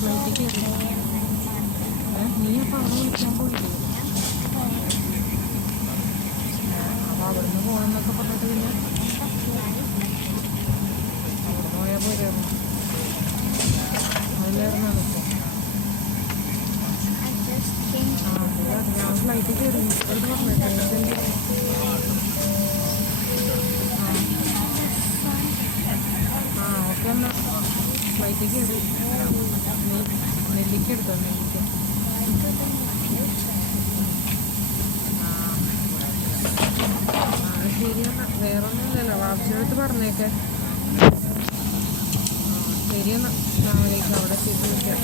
ഫ്ലൈറ്റിൽ കയറി നീ അപ്പം അവിടെ വിളിക്കാൻ പോയില്ലേ? അപ്പോൾ അവിടെ നിന്ന് പോകണമെന്നൊക്കെ പറഞ്ഞിട്ട് പിന്നെ അവിടെ പോയാൽ പോരായിരുന്നു. അതിലായിരുന്നാണ് ഇപ്പോൾ ഞാൻ ഫ്ലൈറ്റിൽ കയറി അത് പറഞ്ഞിട്ട് ഓക്കെ എന്നാൽ ഫ്ലൈറ്റിൽ കയറി നെല്ലിക്ക എടുത്തോ നെല്ലിക്ക ശരിയെന്നാ വേറൊന്നുമില്ലല്ലോ വാപ്സിയെടുത്ത് പറഞ്ഞേക്കെ ശരിയെന്നാ നാളേക്ക് അവിടെ ചെയ്ത് വിളിക്കാം.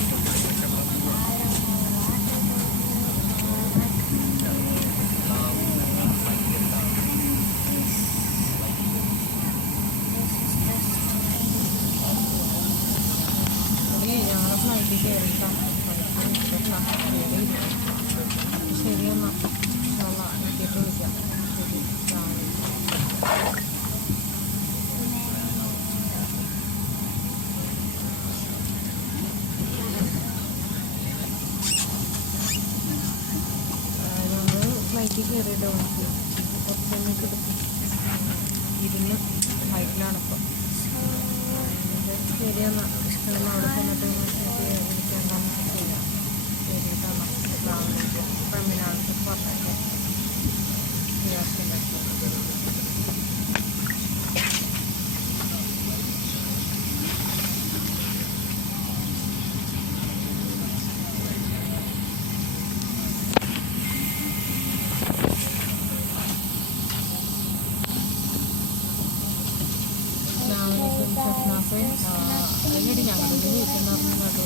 ഞങ്ങളെ ഫ്ലൈറ്റിൽ കയറിട്ടാ ശരിയെന്നാ എത്തിയിട്ട് വിളിക്കാം. ഞങ്ങൾ ഫ്ലൈറ്റിൽ കയറിയിട്ട് വിളിക്കും കുറച്ചൊന്നും കിടക്കും ഇരുന്ന് ഫ്ലൈറ്റിലാണിപ്പോൾ. ശരിയെന്നാ ഇഷ്ടം അവിടെ ചെന്നിട്ട് വിളിക്കേണ്ടെന്ന് ചെയ്യാം. ശരിയിട്ടെന്നാ രാവിലെ തമിഴ്നാട്ടിൽ പറഞ്ഞേക്കെ ഗ്യാസിൻ്റെ അതിനടി ഞങ്ങളുടെ വീട്ടിൽ നിന്ന് കേട്ടോ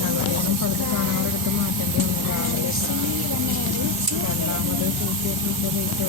ഞങ്ങളോടും പകുതി സാധനങ്ങളെടുത്ത് മാറ്റേണ്ടി വന്നു രാവിലെ. രണ്ടാമത് കൂട്ടിയ വെയിറ്റ്